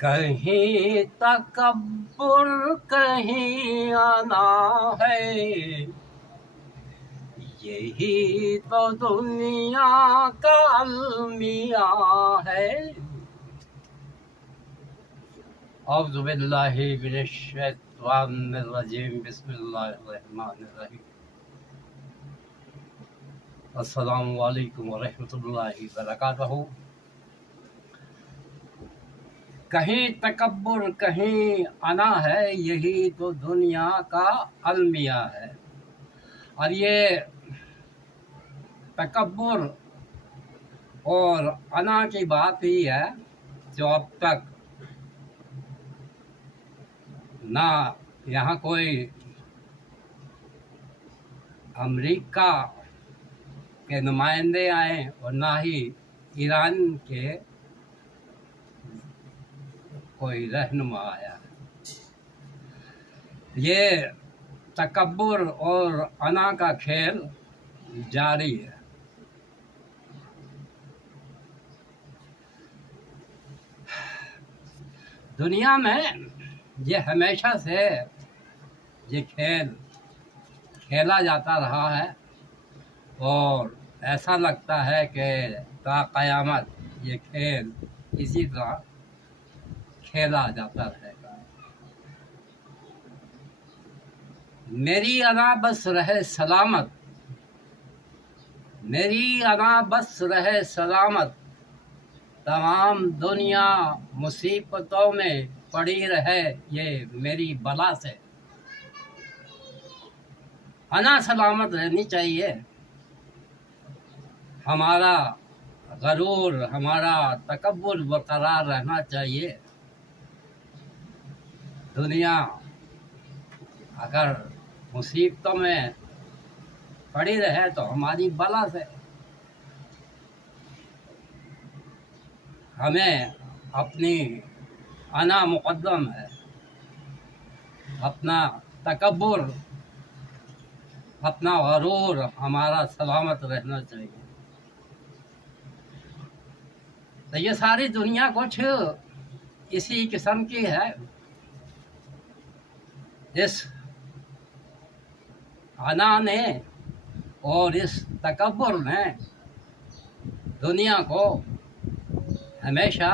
कहीं तकब्बुर कहीं आना है, यही तो दुनिया का अलमिया है। औज़ु बिल्लाहि मिनश शैतानिर रजीम, बिस्मिल्लाहिर रहमानिर रहीम। अस्सलामु अलैकुम व रहमतुल्लाहि व बरकातहू। कहीं तकब्बुर कहीं अना है, यही तो दुनिया का अलमिया है। और ये तकब्बुर और अना की बात ही है जो अब तक ना यहाँ कोई अमेरिका के नुमाइंदे आए और ना ही ईरान के कोई रहनुमा आया। ये तकब्बुर और अना का खेल जारी है। दुनिया में ये हमेशा से ये खेल खेला जाता रहा है और ऐसा लगता है कि ता क़यामत ये खेल इसी तरह खेला जाता रहेगा। मेरी अना बस रहे सलामत, मेरी अना बस रहे सलामत, तमाम दुनिया मुसीबतों में पड़ी रहे ये मेरी बला से। अना सलामत रहनी चाहिए, हमारा गरूर हमारा तकब्बुर बरकरार रहना चाहिए। दुनिया अगर मुसीबतों में पड़ी रहे तो हमारी बला से। हमें अपनी अना मुक़द्दम है, अपना तकब्बुर अपना गरूर हमारा सलामत रहना चाहिए। तो ये सारी दुनिया कुछ इसी किस्म की है। इस अना ने और इस तकब्बुर ने दुनिया को हमेशा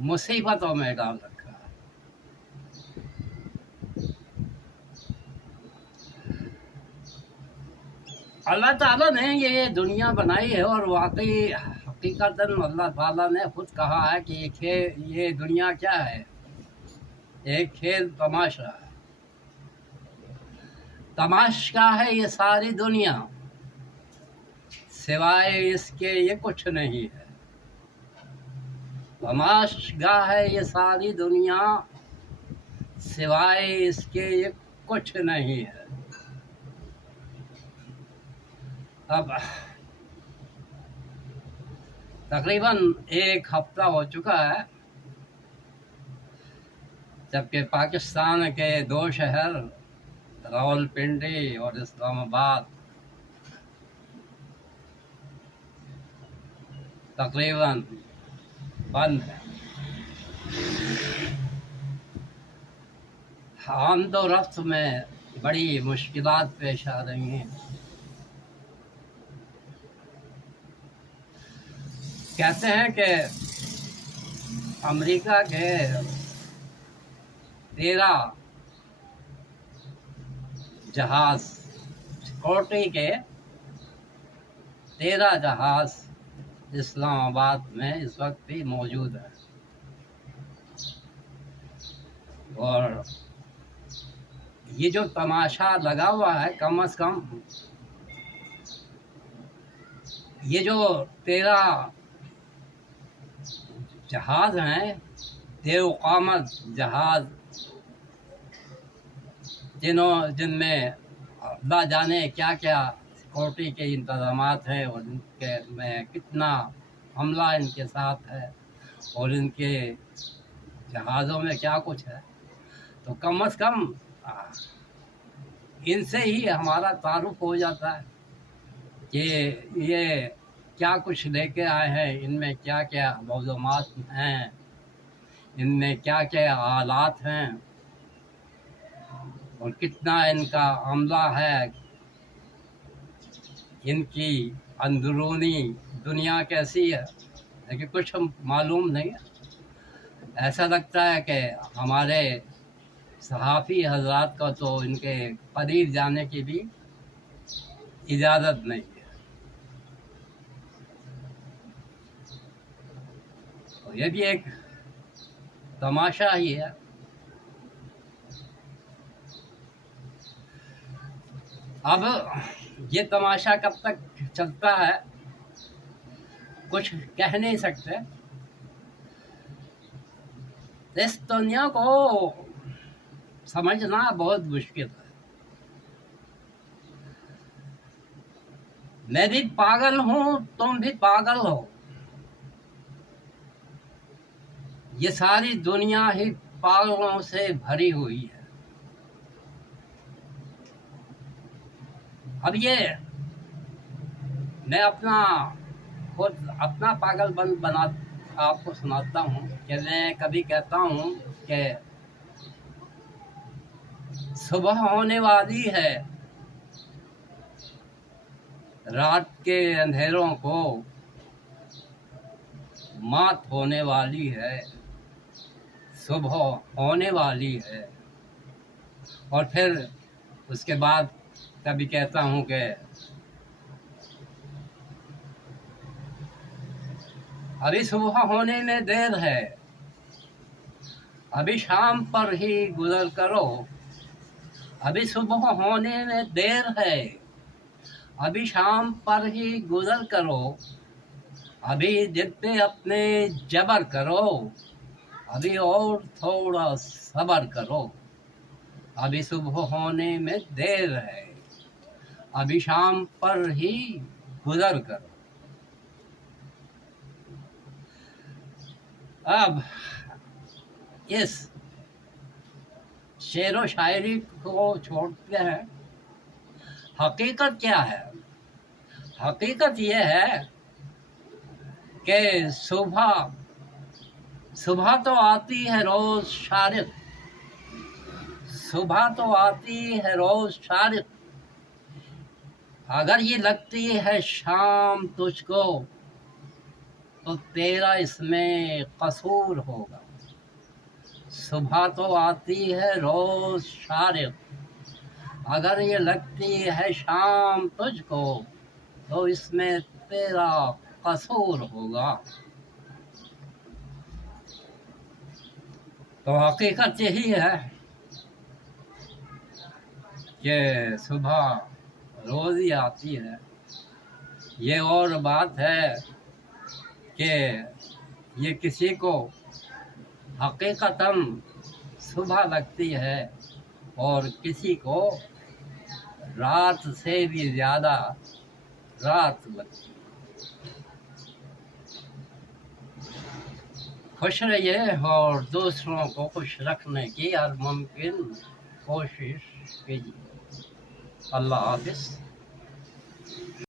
मुसीबतों में डाल रखा है। अल्लाह ताला ने ये दुनिया बनाई है और वाकई हकीकतन अल्लाह ताला ने खुद कहा है कि ये दुनिया क्या है, एक खेल तमाशा है। तमाशा है ये सारी दुनिया, सिवाय इसके ये कुछ नहीं है। तमाशा है ये सारी दुनिया, सिवाय इसके ये कुछ नहीं है। अब तकरीबन एक हफ्ता हो चुका है जबकि पाकिस्तान के दो शहर रावलपिंडी और इस्लामाबाद तकरीबन बंद है। आमदोरफ्त में बड़ी मुश्किलात पेश आ रही हैं। कहते हैं कि अमेरिका के 13 जहाज, सिक्योरिटी के 13 जहाज इस्लामाबाद में इस वक्त भी मौजूद है। और ये जो तमाशा लगा हुआ है, कम से कम ये जो 13 जहाज हैं, देवकामत जहाज, जिनमें अल्लाह जाने क्या क्या सिक्योरिटी के इंतज़ामात हैं और इनके में कितना हमला इनके साथ है और इनके जहाज़ों में क्या कुछ है। तो कम से कम इनसे ही हमारा तारुफ हो जाता है कि ये क्या कुछ लेके आए हैं, इनमें क्या क्या मौज़ूमात हैं, इनमें क्या क्या हालात हैं और कितना इनका अमला है, इनकी अंदरूनी दुनिया कैसी है, लेकिन कुछ मालूम नहीं है। ऐसा लगता है कि हमारे सहाफ़ी हजरात का तो इनके करीब जाने की भी इजाज़त नहीं है। तो ये भी एक तमाशा ही है। अब ये तमाशा कब तक चलता है कुछ कह नहीं सकते। इस दुनिया को समझना बहुत मुश्किल है। मैं भी पागल हूँ, तुम भी पागल हो। ये सारी दुनिया ही पागलों से भरी हुई है। अब ये मैं अपना पागलपन बना आपको सुनाता हूँ कि मैं कभी कहता हूँ कि सुबह होने वाली है, रात के अंधेरों को मात होने वाली है, सुबह होने वाली है। और फिर उसके बाद कभी कहता हूँ कि अभी सुबह होने में देर है, अभी शाम पर ही गुजर करो। अभी सुबह होने में देर है, अभी शाम पर ही गुजर करो। अभी दिल पे अपने जबर करो, अभी और थोड़ा सब्र करो। अभी सुबह होने में देर है, अभी शाम पर ही गुजर करो। अब इस शेर व शायरी को छोड़ते हैं। हकीकत क्या है? हकीकत यह है कि सुबह तो आती है रोज शारिक, सुबह तो आती है रोज शारिक। अगर ये लगती है शाम तुझको तो तेरा इसमें कसूर होगा। सुबह तो आती है रोज शारिक, अगर ये लगती है शाम तुझको तो इसमें तेरा कसूर होगा। तो हकीकत यही है कि सुबह रोज ही आती है। ये और बात है कि ये किसी को हकीकतन सुबह लगती है और किसी को रात से भी ज़्यादा रात लगती है। खुश रहिए और दूसरों को खुश रखने की हर मुमकिन कोशिश कीजिए। अल्लाह हाफ़िज़।